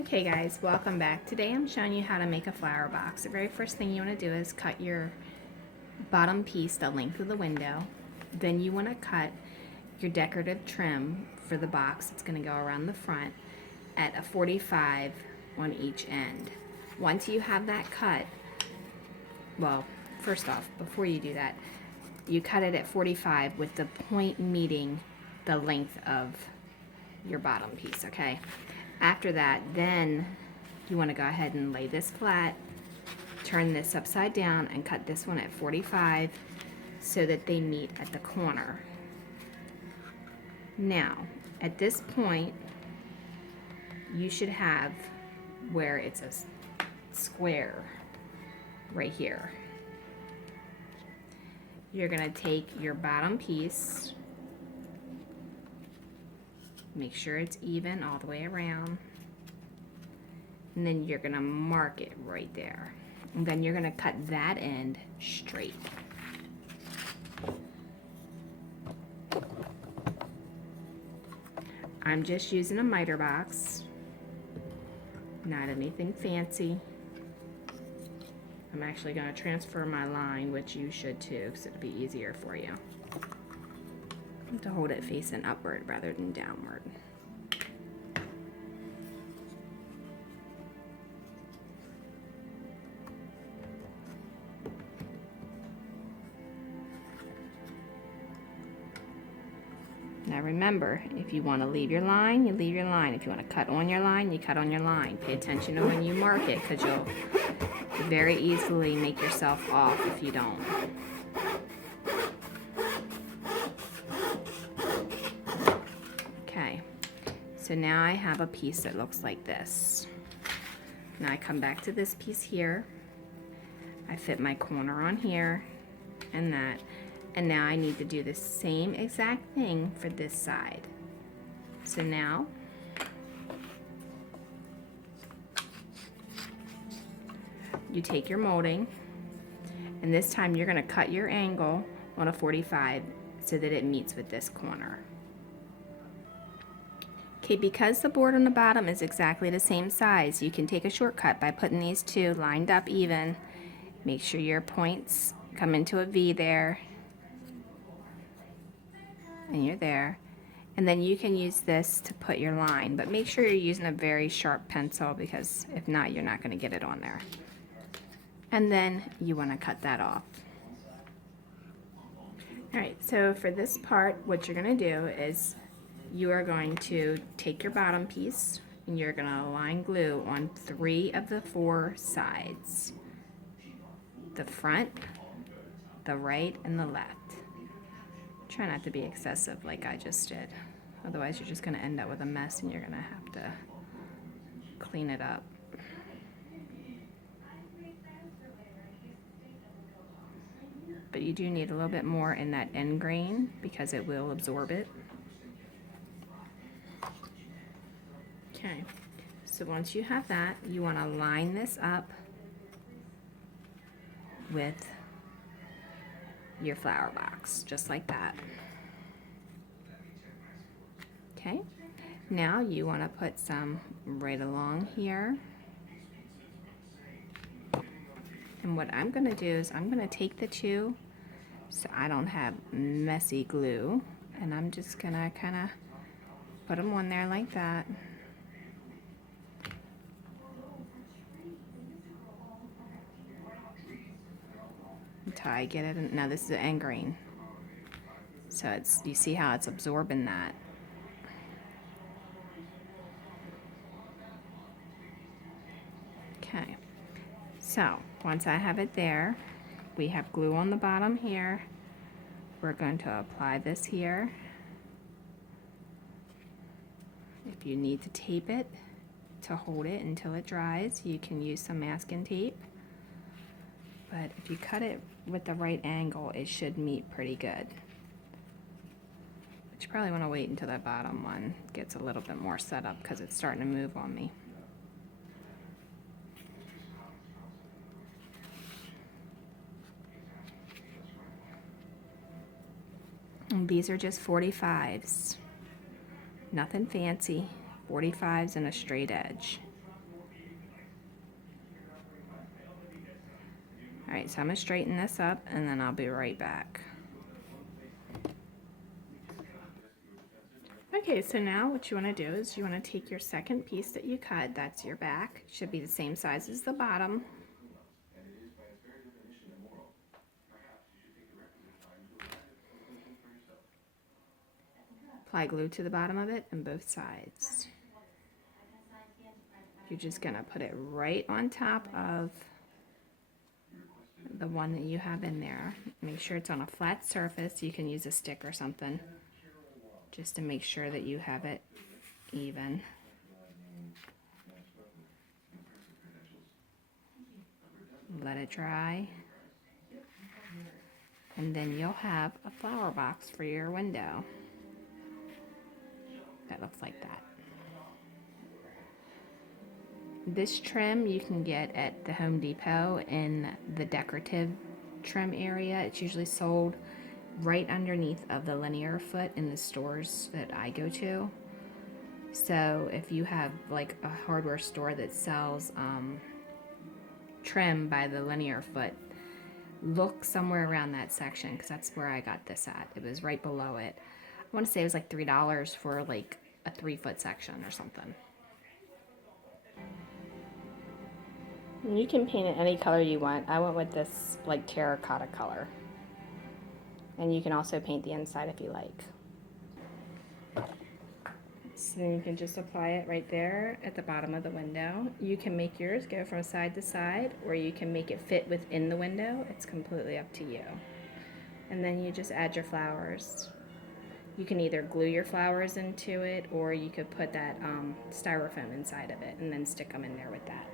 Okay guys, welcome back. Today I'm showing you how to make a flower box. The very first thing you want to do is cut your bottom piece the length of the window. Then you want to cut your decorative trim for the box. It's going to go around the front at a 45 on each end. Once you have that cut, well, first off, before you do that, you cut it at 45 with the point meeting the length of your bottom piece, okay? After that, then you want to go ahead and lay this flat, turn this upside down, and cut this one at 45 so that they meet at the corner. Now, at this point, you should have where it's a square right here. You're going to take your bottom piece, make sure it's even all the way around, and then you're going to mark it right there. And then you're going to cut that end straight. I'm just using a miter box, not anything fancy. I'm actually going to transfer my line, which you should too, because it'll be easier for you to hold it facing upward rather than downward. Now remember, if you want to leave your line, you leave your line. If you want to cut on your line, you cut on your line. Pay attention to when you mark it, because you'll very easily make yourself off if you don't. Okay, so now I have a piece that looks like this. Now I come back to this piece here. I fit my corner on here and that. And now I need to do the same exact thing for this side. So now, you take your molding, and this time you're going to cut your angle on a 45 so that it meets with this corner. Okay, because the board on the bottom is exactly the same size, you can take a shortcut by putting these two lined up even. Make sure your points come into a V there. And you're there. And then you can use this to put your line, but make sure you're using a very sharp pencil, because if not, you're not going to get it on there. And then you want to cut that off. Alright, so for this part, what you're going to do is you are going to take your bottom piece and you're going to line glue on 3 of the 4 sides. The front, the right, and the left. Try not to be excessive like I just did. Otherwise you're just going to end up with a mess and you're going to have to clean it up. But you do need a little bit more in that end grain because it will absorb it. Okay, so once you have that, you want to line this up with your flower box, just like that. Okay, now you want to put some right along here. And what I'm going to do is I'm going to take the two so I don't have messy glue, and I'm just going to kind of put them on there like that. Until I get it. Now this is the end grain, so it's, you see how it's absorbing that. Okay, so once I have it there, we have glue on the bottom here. We're going to apply this here. If you need to tape it to hold it until it dries, you can use some masking tape. But if you cut it with the right angle, it should meet pretty good. But you probably want to wait until that bottom one gets a little bit more set up, because it's starting to move on me. And these are just 45s. Nothing fancy. 45s and a straight edge. Alright, so I'm going to straighten this up and then I'll be right back. Okay, so now what you want to do is you want to take your second piece that you cut, that's your back, it should be the same size as the bottom. Apply glue to the bottom of it and both sides. You're just going to put it right on top of the one that you have in there. Make sure it's on a flat surface. You can use a stick or something just to make sure that you have it even. Let it dry. And then you'll have a flower box for your window that looks like that. This trim you can get at the Home Depot in the decorative trim area. It's usually sold right underneath of the linear foot in the stores that I go to. So if you have like a hardware store that sells trim by the linear foot, look somewhere around that section because that's where I got this at. It was right below it. I want to say it was like $3 for like a 3-foot section or something. You can paint it any color you want. I went with this like terracotta color. And you can also paint the inside if you like. So you can just apply it right there at the bottom of the window. You can make yours go from side to side, or you can make it fit within the window. It's completely up to you. And then you just add your flowers. You can either glue your flowers into it, or you could put that styrofoam inside of it and then stick them in there with that.